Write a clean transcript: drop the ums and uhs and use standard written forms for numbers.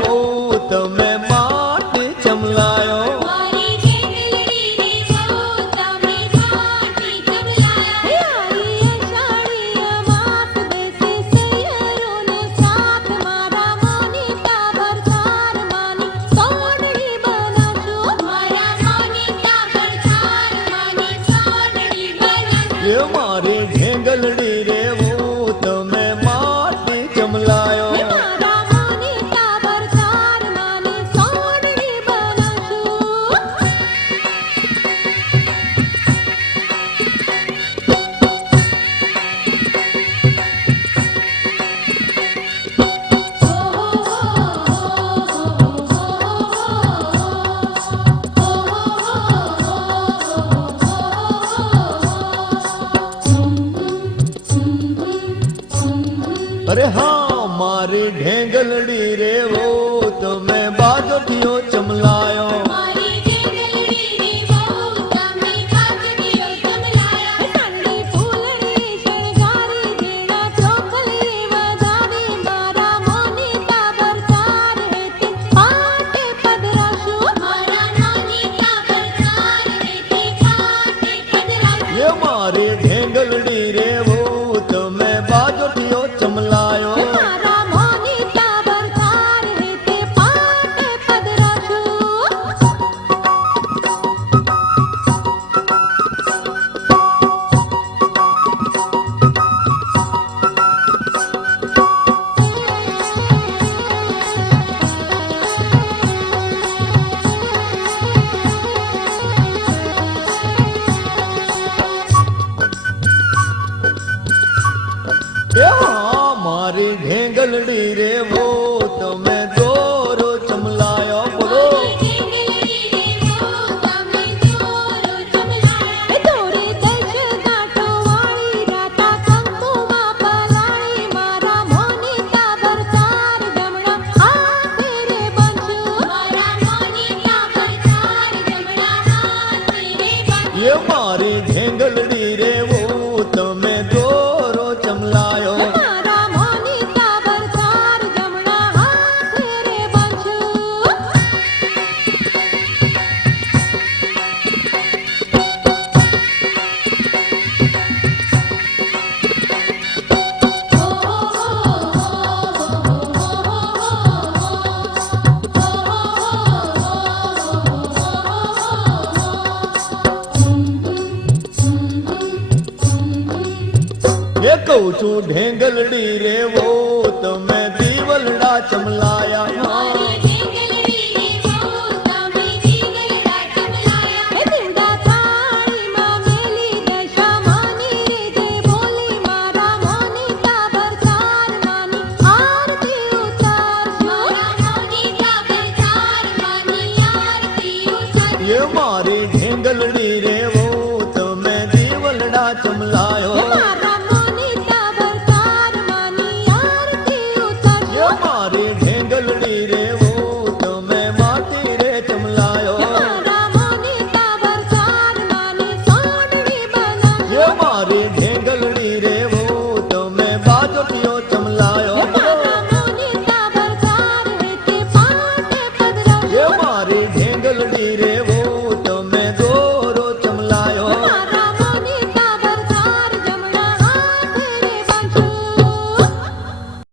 वो તમે માટી ચમલાયો મારી ઢેંગલડી રે વો તમે માટી ચમલાયો યારી અષાઢી અમાસ બેસે સૈયરોનો સાથ મારા મોનિકા બરસાર માની સોનડી બનાશું મારા મોનિકા બરસાર માની સોનડી બનાશું એ મારી ઢેંગલડી રે वो તમે માટી ચમલાયો મારા મોનિકા બરસાર માની સોનડી બનાશું અરે હા મારી ઢેંગલડી રે वो તમે બાજોટીઓ ચમલાયો મારી ઢેંગલડી રે વો તમે બાજટીઓ ચમલાયો ઠંડી ફૂલડી શણગારી ઝીણા ચોખલી વધારી મારા મોનિકા બરસાર હેતે પાટે પધરાશું મારા મોનિકા બરસાર હેતે પાટે પધરાશું એ મારી ઢેંગલડી રે वो તમે બાજોટીઓ ચમલાયો મારા મોનિકા બરસાર હેતે પાટે પધરાશું એ હા મારી ઢેંગલડી રે वो તમે દોરો ચમલાયો બોલો દોરી દશ ગાંઠો વાળી રાતા કંકુમાં પલાળી મારા મોનિકા બરસાર જમણા હાથે રે બંશું મારા મોનિકા બરસાર જમણા હાથે રે બંશું એ મારી ઢેંગલડી રે वो તમે દોરો ચમલાયો મારા મોનિકા બરસાર જમણા હાથે રે બંશું એ કહું છું ઢેંગલડી રે वो તમે દીવલડા ચમલાયા મારી ઢેંગલડી રે વો તમે દીવલડા ચમલાયા હે દીવડા થાળીમાં મેલી દશા માની રે જે બોલી મારા મોનિકા બરસાર માની આરતી ઉતારશું મારા મોનિકા બરસાર માની આરતી ઉતારશું એ મારી ઢેંગલડી રે वो તમે દીવલડા ચમલાયો મારા મોનિકા બરસાર માની આરતી એ ઉતારશું મારી ઢેંગલડી રે वो તમે માટી રે ચમલાયો મારા મોનિકા બરસાર માની સોનડી એ બનાશું મારી ઢેંગલડી રે वो તમે બાજોટીઓ ચમલાયો મારા મોનિકા બરસાર હેતે પાટે એ પધરાશું મારી ઢેંગલડી